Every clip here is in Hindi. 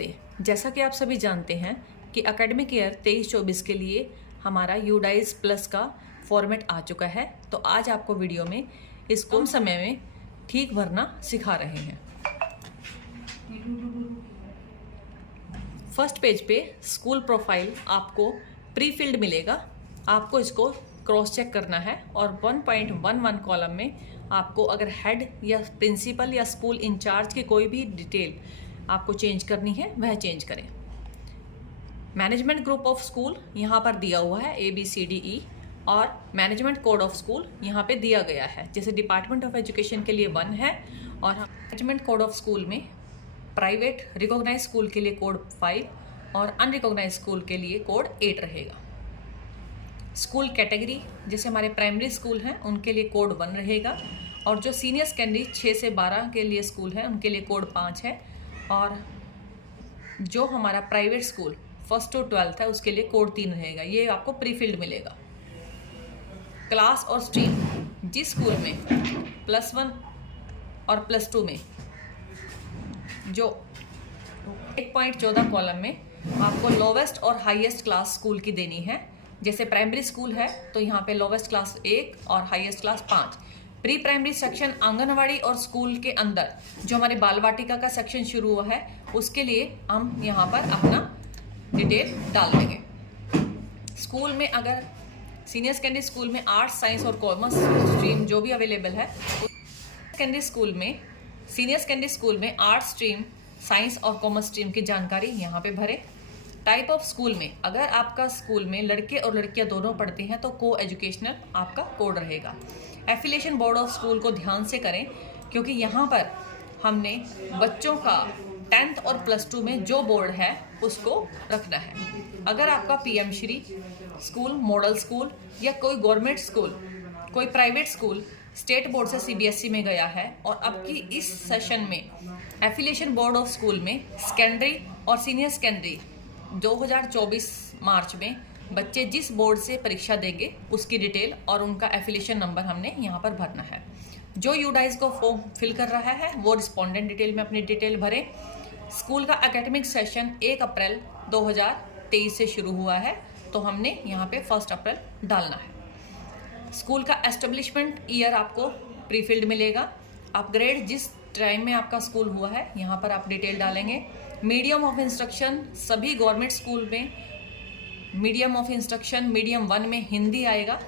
नमस्ते। जैसा कि आप सभी जानते हैं कि एकेडमिक ईयर 23-24 के लिए हमारा यूडाइज प्लस का फॉर्मेट आ चुका है। तो आज आपको वीडियो में इसको कम समय में ठीक भरना सिखा रहे हैं। फर्स्ट पेज पे स्कूल प्रोफाइल आपको प्री फिल्ड मिलेगा। आपको इसको क्रॉस चेक करना है और 1.11 कॉलम में आपको अगर हेड या प्रिंसिपल या स्कूल इंचार्ज की कोई भी डिटेल आपको चेंज करनी है वह चेंज करें। मैनेजमेंट ग्रुप ऑफ स्कूल यहाँ पर दिया हुआ है ABCDE और मैनेजमेंट कोड ऑफ स्कूल यहाँ पे दिया गया है। जैसे डिपार्टमेंट ऑफ एजुकेशन के लिए 1 है और मैनेजमेंट कोड ऑफ स्कूल में प्राइवेट रिकॉग्नाइज स्कूल के लिए कोड 5 और अनरिकॉग्नाइज स्कूल के लिए कोड 8 रहेगा। स्कूल कैटेगरी जैसे हमारे प्राइमरी स्कूल हैं उनके लिए कोड 1 रहेगा और जो सीनियर सेकेंडरी 6 से 12 के लिए स्कूल है उनके लिए कोड 5 है और जो हमारा private school 1st to 12th है उसके लिए कोड 3 रहेगा। ये आपको प्री फिल्ड मिलेगा। क्लास और स्ट्रीम जिस स्कूल में +1 और +2 में जो 1.14 कॉलम में आपको लोवेस्ट और हाईएस्ट क्लास स्कूल की देनी है। जैसे प्राइमरी स्कूल है तो यहाँ पे लोवेस्ट क्लास 1 और highest class 5। Pre primary section anganwadi और स्कूल के अंदर जो हमारे बाल वाटिका का सेक्शन शुरू हुआ है उसके लिए हम यहाँ पर अपना डिटेल डाल देंगे। स्कूल में अगर सीनियर सेकेंडरी स्कूल में आर्ट्स साइंस और कॉमर्स स्ट्रीम जो भी अवेलेबल है, सेकेंडरी स्कूल में सीनियर सेकेंडरी स्कूल में आर्ट्स स्ट्रीम साइंस और कॉमर्स स्ट्रीम की जानकारी यहाँ पे भरें। टाइप ऑफ स्कूल में अगर आपका स्कूल में लड़के और लड़कियां दोनों पढ़ते हैं तो को एजुकेशनल आपका कोड रहेगा। एफिलिएशन बोर्ड ऑफ स्कूल को ध्यान से करें क्योंकि यहाँ पर हमने बच्चों का 10th और +2 में जो बोर्ड है उसको रखना है। अगर आपका PM Shri school, model school या कोई गवर्नमेंट स्कूल, कोई प्राइवेट स्कूल स्टेट बोर्ड से CBSE में गया है और अब की इस सेशन में एफिलिएशन बोर्ड ऑफ स्कूल में सेकेंडरी और सीनियर सेकेंडरी 2024 मार्च में बच्चे जिस बोर्ड से परीक्षा देंगे उसकी डिटेल और उनका एफिलिएशन नंबर हमने यहाँ पर भरना है। जो यूडाइज को फॉर्म फिल कर रहा है वो रिस्पोंडेंट डिटेल में अपनी डिटेल भरे। स्कूल का एकेडमिक सेशन 1 अप्रैल 2023 से शुरू हुआ है तो हमने यहाँ पे 1 अप्रैल डालना है। स्कूल का एस्टेब्लिशमेंट ईयर आपको प्री फिल्ड मिलेगा। अपग्रेड जिस टाइम में आपका स्कूल हुआ है यहाँ पर आप डिटेल डालेंगे। मीडियम ऑफ इंस्ट्रक्शन सभी गवर्नमेंट स्कूल में मीडियम ऑफ इंस्ट्रक्शन मीडियम 1 में हिंदी आएगा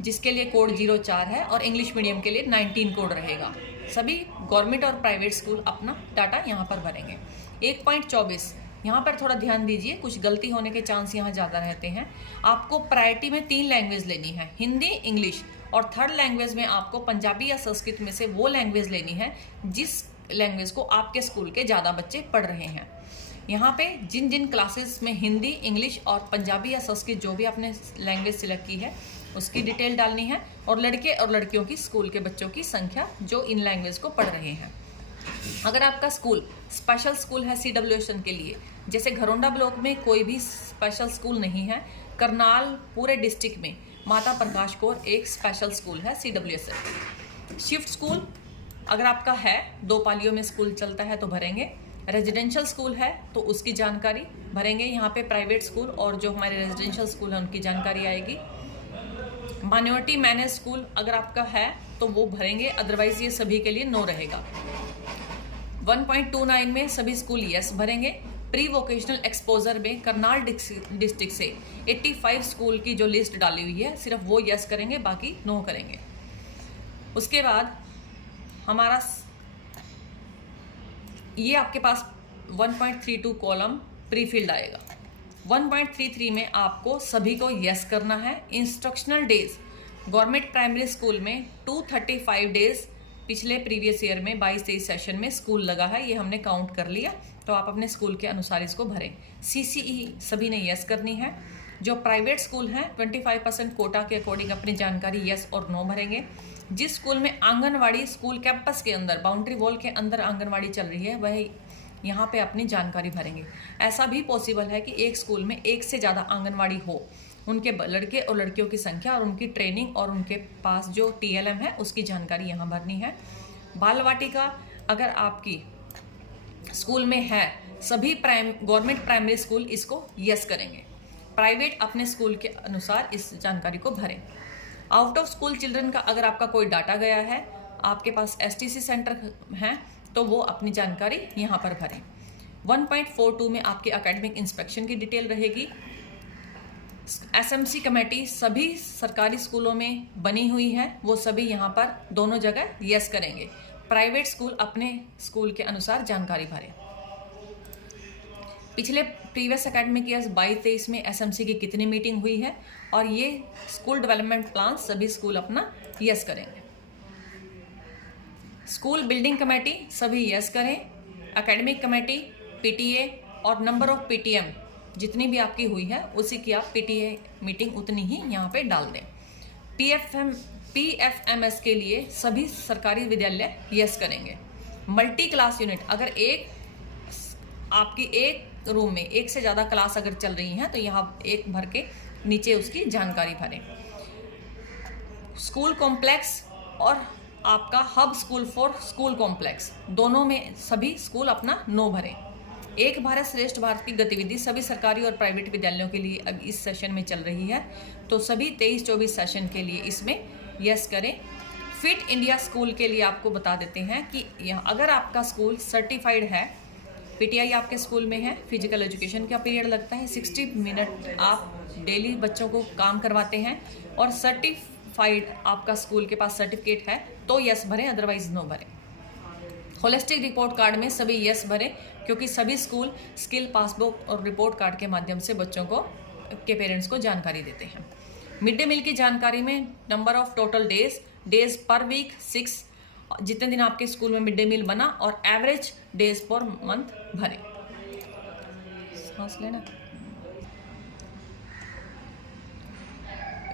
जिसके लिए कोड 04 है और इंग्लिश मीडियम के लिए 19 कोड रहेगा। सभी गवर्नमेंट और प्राइवेट स्कूल अपना डाटा यहाँ पर भरेंगे। 1.24 यहाँ पर थोड़ा ध्यान दीजिए, कुछ गलती होने के चांस यहाँ ज़्यादा रहते हैं। आपको प्रायोरिटी में 3 लैंग्वेज लेनी है, हिंदी, इंग्लिश और 3rd लैंग्वेज में आपको पंजाबी या संस्कृत में से वो लैंग्वेज लेनी है जिस लैंग्वेज को आपके स्कूल के ज़्यादा बच्चे पढ़ रहे हैं। यहाँ पे जिन जिन क्लासेस में हिंदी, इंग्लिश और पंजाबी या संस्कृत जो भी आपने लैंग्वेज सिलेक्ट की है उसकी डिटेल डालनी है और लड़के और लड़कियों की स्कूल के बच्चों की संख्या जो इन लैंग्वेज को पढ़ रहे हैं। अगर आपका स्कूल स्पेशल स्कूल है CWSN के लिए, जैसे घरोंडा ब्लॉक में कोई भी स्पेशल स्कूल नहीं है, करनाल पूरे डिस्ट्रिक्ट में माता प्रकाश कौर एक स्पेशल स्कूल है CWSN। शिफ्ट स्कूल अगर आपका है 2 पालियों में स्कूल चलता है तो भरेंगे। रेजिडेंशियल स्कूल है तो उसकी जानकारी भरेंगे। यहाँ पे प्राइवेट स्कूल और जो हमारे रेजिडेंशियल स्कूल है उनकी जानकारी आएगी। माइनॉरिटी मैनेज स्कूल अगर आपका है तो वो भरेंगे, अदरवाइज ये सभी के लिए नो रहेगा। 1.29 में सभी स्कूल यस भरेंगे। प्री वोकेशनल एक्सपोजर में करनाल डिस्ट्रिक्ट से 85 स्कूल की जो लिस्ट डाली हुई है सिर्फ वो यस करेंगे, बाकी नो करेंगे। उसके बाद हमारा ये आपके पास 1.32 कॉलम प्री फिल्ड आएगा। 1.33 में आपको सभी को यस करना है। Instructional days government primary school में 235 डेज पिछले प्रीवियस ईयर में 22-23 सेशन में स्कूल लगा है, ये हमने काउंट कर लिया तो आप अपने स्कूल के अनुसार इसको भरें। CCE सभी ने यस करनी है। जो प्राइवेट स्कूल हैं 25% कोटा के अकॉर्डिंग अपनी जानकारी यस और नो भरेंगे। जिस स्कूल में आंगनवाड़ी स्कूल कैंपस के अंदर बाउंड्री वॉल के अंदर आंगनवाड़ी चल रही है वह यहाँ पे अपनी जानकारी भरेंगे। ऐसा भी पॉसिबल है कि एक स्कूल में एक से ज़्यादा आंगनवाड़ी हो, उनके लड़के और लड़कियों की संख्या और उनकी ट्रेनिंग और उनके पास जो TLM है उसकी जानकारी यहाँ भरनी है। बाल वाटिका अगर आपकी स्कूल में है, सभी गवर्नमेंट प्राइमरी स्कूल इसको यस करेंगे। प्राइवेट अपने स्कूल के अनुसार इस जानकारी को भरें। आउट ऑफ स्कूल चिल्ड्रन का अगर आपका कोई डाटा गया है, आपके पास STC सेंटर हैं, तो वो अपनी जानकारी यहाँ पर भरें। 1.42 में आपके एकेडमिक इंस्पेक्शन की डिटेल रहेगी। SMC कमेटी सभी सरकारी स्कूलों में बनी हुई है, वो सभी यहाँ पर दोनों जगह यस करेंगे। प्राइवेट स्कूल अपने स्कूल के अनुसार जानकारी भरें। पिछले प्रीवियस एकेडमिक ईयर्स 22-23 में SMC की कितनी मीटिंग हुई है, और ये स्कूल डेवलपमेंट प्लान सभी स्कूल अपना यस करेंगे। स्कूल बिल्डिंग कमेटी सभी यस करें। एकेडमिक कमेटी, PTA और नंबर ऑफ PTM जितनी भी आपकी हुई है उसी की आप PTA मीटिंग उतनी ही यहाँ पे डाल दें। PFMS के लिए सभी सरकारी विद्यालय यस करेंगे। मल्टी क्लास यूनिट, अगर आपकी एक रूम में एक से ज़्यादा क्लास अगर चल रही हैं तो यहाँ एक भर के नीचे उसकी जानकारी भरें। स्कूल कॉम्प्लेक्स और आपका hub school for school complex, दोनों में सभी स्कूल अपना नो भरें। एक भारत श्रेष्ठ भारत की गतिविधि सभी सरकारी और प्राइवेट विद्यालयों के लिए अब इस सेशन में चल रही है, तो सभी 23-24 सेशन के लिए इसमें यस करें। फिट इंडिया स्कूल के लिए आपको बता देते हैं कि यहाँ अगर आपका स्कूल सर्टिफाइड है, PTI आपके स्कूल में है, फिजिकल एजुकेशन का पीरियड लगता है, 60 मिनट आप डेली बच्चों को काम करवाते हैं, और सर्टिफाइड आपका स्कूल के पास सर्टिफिकेट है तो यस भरें, अदरवाइज नो भरें। होलिस्टिक रिपोर्ट कार्ड में सभी यस भरें, क्योंकि सभी स्कूल स्किल पासबुक और रिपोर्ट कार्ड के माध्यम से बच्चों को के पेरेंट्स को जानकारी देते हैं। मिड डे मील की जानकारी में number of total days per week 6, जितने दिन आपके स्कूल में मिड डे मील बना, और एवरेज डेज पर मंथ भरें। सांस लेना,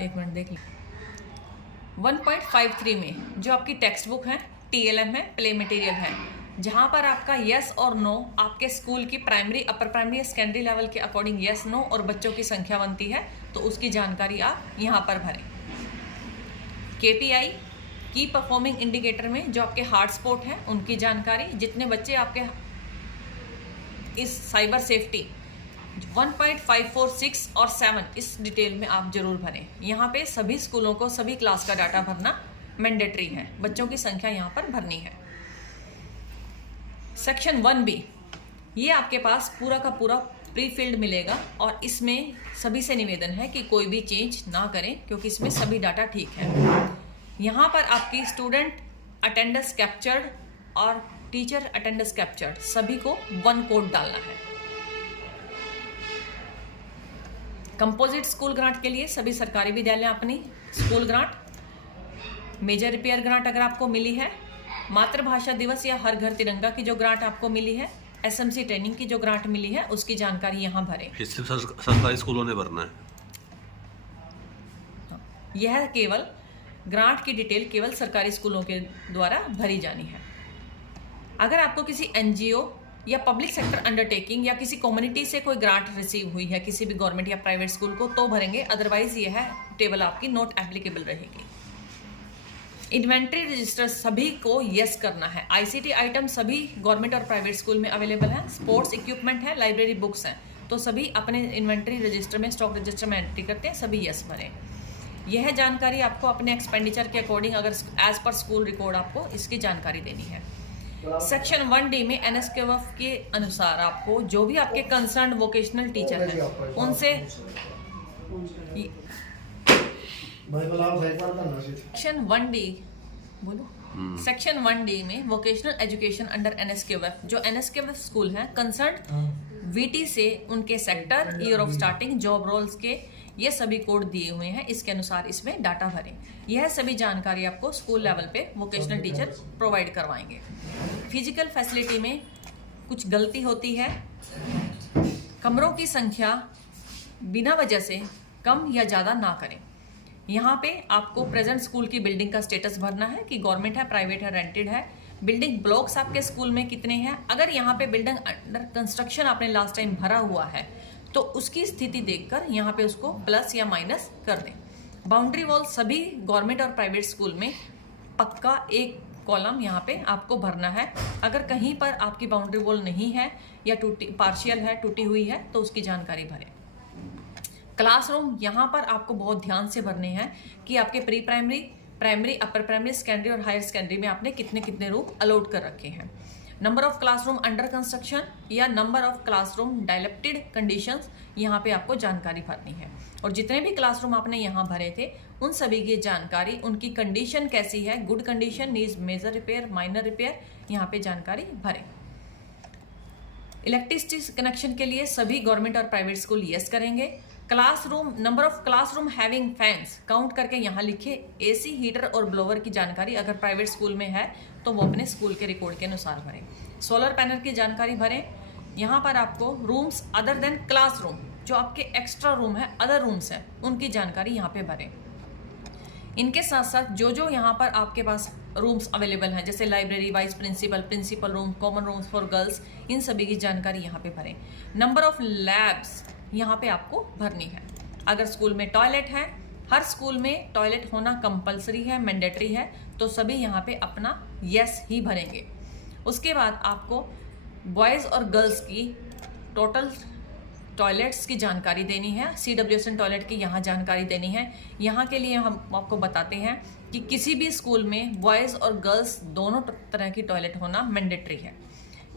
एक मिनट देख लें। 1.53 में जो आपकी टेक्स्ट बुक है, TLM है, प्ले मटेरियल है, जहां पर आपका यस और नो आपके स्कूल की primary, upper primary, secondary level के अकॉर्डिंग यस नो और बच्चों की संख्या बनती है, तो उसकी जानकारी आप यहाँ पर भरें। KPI की परफॉर्मिंग इंडिकेटर में जो आपके हार्ड स्पॉट हैं उनकी जानकारी, जितने बच्चे आपके इस साइबर सेफ्टी 1.546 और 7 इस डिटेल में आप जरूर भरें। यहाँ पे सभी स्कूलों को सभी क्लास का डाटा भरना मैंडेटरी है, बच्चों की संख्या यहाँ पर भरनी है। सेक्शन 1B, ये आपके पास पूरा का पूरा प्री फिल्ड मिलेगा, और इसमें सभी से निवेदन है कि कोई भी चेंज ना करें, क्योंकि इसमें सभी डाटा ठीक है। यहाँ पर आपकी स्टूडेंट अटेंडेंस कैप्चर्ड और टीचर अटेंडेंस कैप्चर्ड सभी को 1 कोड डालना है। कंपोजिट स्कूल ग्रांट के लिए सभी सरकारी विद्यालय अपनी school grant, major repair grant अगर आपको मिली है, मातृभाषा दिवस या हर घर तिरंगा की जो ग्रांट आपको मिली है, SMC ट्रेनिंग की जो ग्रांट मिली है, उसकी जानकारी यहाँ भरें। सरकारी स्कूलों ने भरना है। यह केवल ग्रांट की डिटेल केवल सरकारी स्कूलों के द्वारा भरी जानी है। अगर आपको किसी NGO या पब्लिक सेक्टर अंडरटेकिंग या किसी कम्युनिटी से कोई ग्रांट रिसीव हुई है किसी भी गवर्नमेंट या प्राइवेट स्कूल को, तो भरेंगे, अदरवाइज यह टेबल आपकी नॉट एप्लीकेबल रहेगी। इन्वेंट्री रजिस्टर सभी को यस करना है। ICT आइटम सभी गवर्नमेंट और प्राइवेट स्कूल में अवेलेबल है। स्पोर्ट्स इक्विपमेंट है, लाइब्रेरी बुक्स हैं, तो सभी अपने इन्वेंट्री रजिस्टर में, स्टॉक रजिस्टर में एंट्री करते हैं, सभी यस भरें। यह जानकारी आपको अपने एक्सपेंडिचर के अकॉर्डिंग, अगर एज पर स्कूल रिकॉर्ड आपको इसकी जानकारी देनी है। सेक्शन 1D में NSQF के अनुसार आपको जो भी आपके कंसर्न वोकेशनल टीचर हैं उनसे सेक्शन 1D सेक्शन 1D में वोकेशनल एजुकेशन अंडर NSQF, जो NSQF स्कूल हैं कंसर्न VT से उनके sector, year of starting, job roles के ये सभी कोड दिए हुए हैं, इसके अनुसार इसमें डाटा भरें। यह सभी जानकारी आपको स्कूल लेवल पे वोकेशनल टीचर प्रोवाइड करवाएंगे। फिजिकल फैसिलिटी में कुछ गलती होती है, कमरों की संख्या बिना वजह से कम या ज़्यादा ना करें। यहाँ पे आपको प्रेजेंट स्कूल की बिल्डिंग का स्टेटस भरना है कि गवर्नमेंट है, प्राइवेट है, रेंटेड है। बिल्डिंग ब्लॉक्स आपके स्कूल में कितने हैं, अगर यहाँ पे बिल्डिंग अंडर कंस्ट्रक्शन आपने लास्ट टाइम भरा हुआ है तो उसकी स्थिति देखकर यहाँ पे उसको प्लस या माइनस कर दें। बाउंड्री वॉल सभी गवर्नमेंट और प्राइवेट स्कूल में पक्का 1 कॉलम यहाँ पे आपको भरना है। अगर कहीं पर आपकी बाउंड्री वॉल नहीं है या पार्शियल है, टूटी हुई है, तो उसकी जानकारी भरें। क्लासरूम यहाँ पर आपको बहुत ध्यान से भरने हैं कि आपके pre primary, primary, upper primary, secondary और हायर सेकेंडरी में आपने कितने कितने रूम अलॉट कर रखे हैं। Number of classroom under construction या नंबर ऑफ क्लासरूम डायलेप्टेड कंडीशंस, यहाँ पे आपको जानकारी भरनी है। और जितने भी क्लासरूम आपने यहाँ भरे थे उन सभी की जानकारी, उनकी कंडीशन कैसी है, good condition, needs major repair, minor repair, यहाँ पे जानकारी भरें। इलेक्ट्रिसिटी कनेक्शन के लिए सभी गवर्नमेंट और प्राइवेट स्कूल यस करेंगे। Classroom, number of classroom having fans count करके यहाँ लिखे। एसी, हीटर और ब्लोवर की जानकारी अगर प्राइवेट स्कूल में है तो वो अपने स्कूल के रिकॉर्ड के अनुसार भरें। सोलर पैनल की जानकारी भरें। यहाँ पर आपको रूम्स अदर देन क्लासरूम, जो आपके एक्स्ट्रा रूम है, अदर रूम्स हैं, उनकी जानकारी यहाँ पे भरें। इनके साथ साथ जो जो यहाँ पर आपके पास रूम्स अवेलेबल हैं, जैसे library, vice principal, principal room, common rooms for girls, इन सभी की जानकारी यहाँ पे भरें। नंबर ऑफ लैब्स यहाँ पे आपको भरनी है। अगर स्कूल में टॉयलेट है, हर स्कूल में टॉयलेट होना कंपलसरी है, मैंडेटरी है, तो सभी यहाँ पे अपना यस ही भरेंगे। उसके बाद आपको बॉयज़ और गर्ल्स की टोटल टॉयलेट्स की जानकारी देनी है। CWSN टॉयलेट की यहाँ जानकारी देनी है। यहाँ के लिए हम आपको बताते हैं कि किसी भी स्कूल में बॉयज़ और गर्ल्स दोनों तरह की टॉयलेट होना मैंडेटरी है।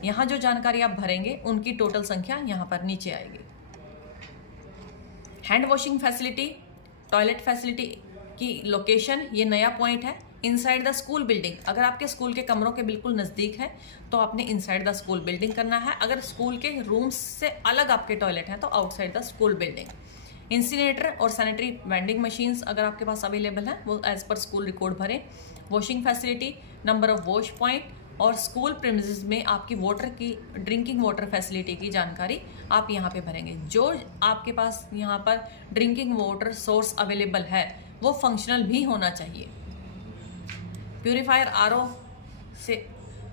यहाँ जो जानकारी आप भरेंगे उनकी टोटल संख्या यहाँ पर नीचे आएगी। Hand washing facility, toilet facility की लोकेशन, ये नया पॉइंट है। इनसाइड द स्कूल बिल्डिंग, अगर आपके स्कूल के कमरों के बिल्कुल नज़दीक है तो आपने इनसाइड द स्कूल बिल्डिंग करना है। अगर स्कूल के रूम्स से अलग आपके टॉयलेट हैं तो outside the school building. Incinerator और सैनिटरी वेंडिंग मशीन्स अगर आपके पास अवेलेबल हैं वो एज पर स्कूल रिकॉर्ड भरें। Washing facility, number of wash point और स्कूल प्रीमिसेस में आपकी वाटर की, ड्रिंकिंग वाटर फैसिलिटी की जानकारी आप यहाँ पे भरेंगे। जो आपके पास यहाँ पर ड्रिंकिंग वाटर सोर्स अवेलेबल है वो फंक्शनल भी होना चाहिए। प्यूरीफायर, RO से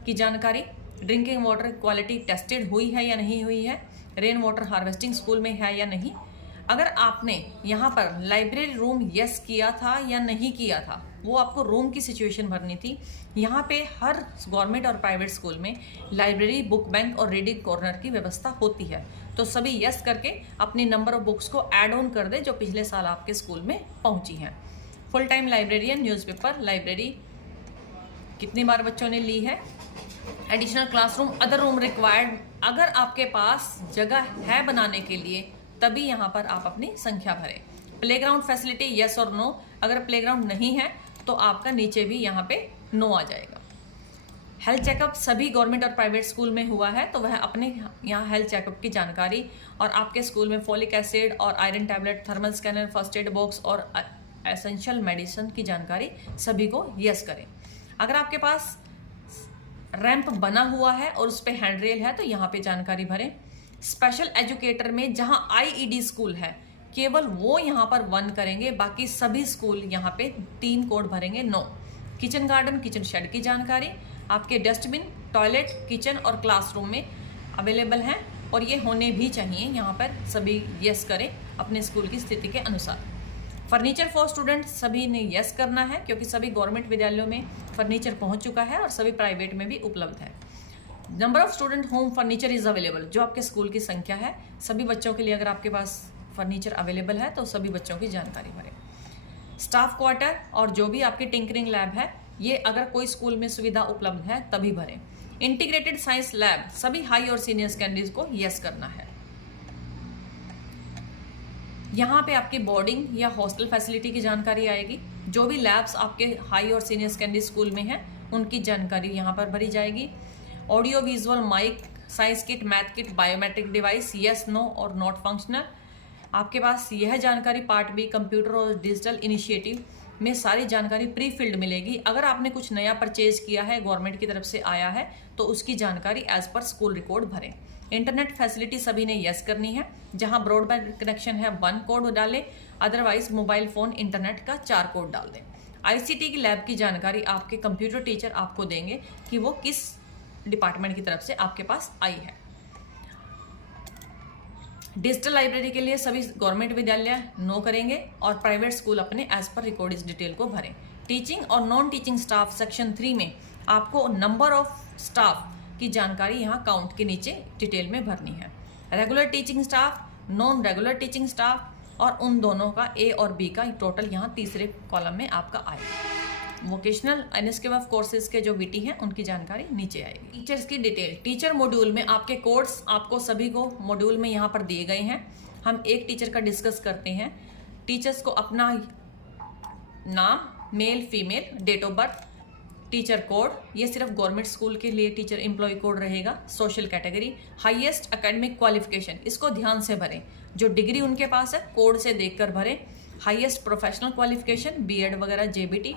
की जानकारी, ड्रिंकिंग वाटर क्वालिटी टेस्टेड हुई है या नहीं हुई है, रेन वाटर हार्वेस्टिंग स्कूल में है या नहीं। अगर आपने यहाँ पर लाइब्रेरी रूम यस किया था या नहीं किया था, वो आपको रूम की सिचुएशन भरनी थी। यहाँ पे हर गवर्नमेंट और प्राइवेट स्कूल में लाइब्रेरी, बुक बैंक और रीडिंग कॉर्नर की व्यवस्था होती है, तो सभी यस करके अपनी नंबर ऑफ बुक्स को ऐड ऑन कर दे जो पिछले साल आपके स्कूल में पहुँची हैं। Full time librarian, newspaper, library कितनी बार बच्चों ने ली है। Additional classroom, other room required, अगर आपके पास जगह है बनाने के लिए तभी यहाँ पर आप अपनी संख्या भरें। प्लेग्राउंड फैसिलिटी, यस और नो, अगर प्लेग्राउंड नहीं है तो आपका नीचे भी यहाँ पे नो आ जाएगा। हेल्थ चेकअप सभी गवर्नमेंट और प्राइवेट स्कूल में हुआ है तो वह अपने यहाँ हेल्थ चेकअप की जानकारी, और आपके स्कूल में फॉलिक एसिड और iron tablet, thermal scanner, first aid box और एसेंशियल मेडिसिन की जानकारी सभी को यस करें। अगर आपके पास रैंप बना हुआ है और उस पर हैंड रेल है तो यहाँ पे जानकारी भरें। स्पेशल एजुकेटर में जहाँ IED स्कूल है केवल वो यहाँ पर 1 करेंगे, बाकी सभी स्कूल यहाँ पे 3 कोड भरेंगे, no. Kitchen garden, kitchen shed की जानकारी, आपके डस्टबिन, टॉयलेट, किचन और क्लासरूम में अवेलेबल हैं और ये होने भी चाहिए। यहाँ पर सभी यस करें अपने स्कूल की स्थिति के अनुसार। फर्नीचर फॉर स्टूडेंट सभी ने यस करना है क्योंकि सभी गवर्नमेंट विद्यालयों में फर्नीचर पहुंच चुका है और सभी प्राइवेट में भी उपलब्ध है। Number of student home furniture is available, जो आपके स्कूल की संख्या है सभी बच्चों के लिए अगर आपके पास फर्नीचर अवेलेबल है तो सभी बच्चों की जानकारी भरें। स्टाफ क्वार्टर और जो भी आपकी टिंकरिंग लैब है ये अगर कोई स्कूल में सुविधा उपलब्ध है तभी भरें। इंटीग्रेटेड साइंस लैब सभी हाई और सीनियर सेकेंडरीज को यस करना है। यहाँ पे आपकी बोर्डिंग या हॉस्टल फैसिलिटी की जानकारी आएगी। जो भी लैब्स आपके हाई और सीनियर सेकेंडरी स्कूल में हैं उनकी जानकारी यहाँ पर भरी जाएगी। Audio visual, mic, science kit, math kit, biometric device, yes, no और नॉट फंक्शनल। आपके पास यह जानकारी पार्ट बी कंप्यूटर और डिजिटल इनिशिएटिव में सारी जानकारी प्री फिल्ड मिलेगी। अगर आपने कुछ नया परचेज किया है, गवर्नमेंट की तरफ से आया है, तो उसकी जानकारी एज पर स्कूल रिकॉर्ड भरें। इंटरनेट फैसिलिटी सभी ने यस करनी है। जहां ब्रॉडबैंड कनेक्शन है 1 कोड डालें, अदरवाइज मोबाइल फोन इंटरनेट का 4 कोड डाल दें। ICT की लैब की जानकारी आपके कंप्यूटर टीचर आपको देंगे कि वो किस डिपार्टमेंट की तरफ से आपके पास आई है। डिजिटल लाइब्रेरी के लिए सभी गवर्नमेंट विद्यालय नो करेंगे और प्राइवेट स्कूल अपने एज पर रिकॉर्ड इस डिटेल को भरें। टीचिंग और नॉन टीचिंग स्टाफ सेक्शन 3 में आपको नंबर ऑफ स्टाफ की जानकारी यहाँ काउंट के नीचे डिटेल में भरनी है। Regular teaching staff, non regular teaching staff और उन दोनों का ए और बी का टोटल यहाँ तीसरे कॉलम में आपका आएगा। वोकेशनल एंड इसके बाद कोर्सेज के जो वीटी हैं उनकी जानकारी नीचे आएगी। टीचर्स की डिटेल, टीचर मॉड्यूल में आपके कोर्स आपको सभी को मॉड्यूल में यहाँ पर दिए गए हैं। हम एक टीचर का डिस्कस करते हैं। टीचर्स को अपना नाम, male female, date of birth, teacher code, ये सिर्फ गवर्नमेंट स्कूल के लिए टीचर एम्प्लॉय कोड रहेगा। Social category, highest academic qualification, इसको ध्यान से भरें, जो डिग्री उनके पास है कोड से देखकर भरें। हाईएस्ट प्रोफेशनल क्वालिफिकेशन, बीएड वगैरह, जेबीटी।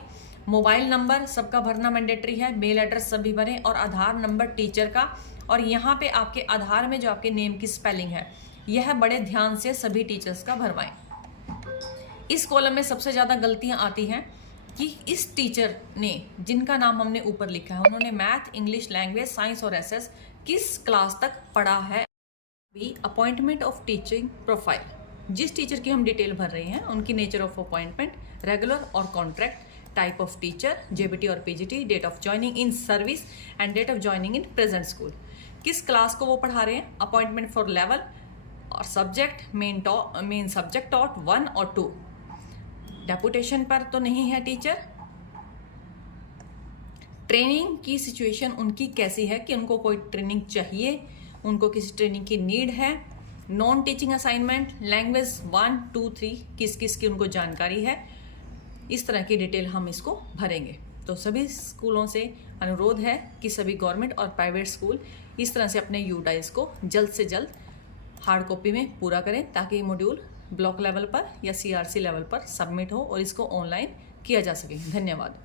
मोबाइल नंबर सबका भरना मैंडेटरी है। मेल एड्रेस सभी भरें और आधार नंबर टीचर का। और यहाँ पे आपके आधार में जो आपके नेम की स्पेलिंग है यह बड़े ध्यान से सभी टीचर्स का भरवाएं। इस कॉलम में सबसे ज़्यादा गलतियाँ आती हैं कि इस टीचर ने, जिनका नाम हमने ऊपर लिखा है, उन्होंने मैथ, इंग्लिश, लैंग्वेज, साइंस और एसएस किस क्लास तक पढ़ा है। B, appointment of teaching profile, जिस टीचर की हम डिटेल भर रहे हैं उनकी नेचर ऑफ अपॉइंटमेंट, रेगुलर और contract, type of teacher, JBT और PGT, date of joining in service and date of joining in present school, किस क्लास को वो पढ़ा रहे हैं, अपॉइंटमेंट फॉर लेवल और सब्जेक्ट, मेन सब्जेक्ट टॉट 1 और 2, डेपुटेशन पर तो नहीं है टीचर, ट्रेनिंग की सिचुएशन उनकी कैसी है कि उनको कोई ट्रेनिंग चाहिए, उनको किसी ट्रेनिंग की नीड है, नॉन टीचिंग असाइनमेंट, लैंग्वेज 1, 2, 3 किस किस की उनको जानकारी है। इस तरह की डिटेल हम इसको भरेंगे। तो सभी स्कूलों से अनुरोध है कि सभी गवर्नमेंट और प्राइवेट स्कूल इस तरह से अपने यूडाइस को जल्द से जल्द हार्ड कॉपी में पूरा करें ताकि ये मॉड्यूल ब्लॉक लेवल पर या सीआरसी लेवल पर सबमिट हो और इसको ऑनलाइन किया जा सके। धन्यवाद।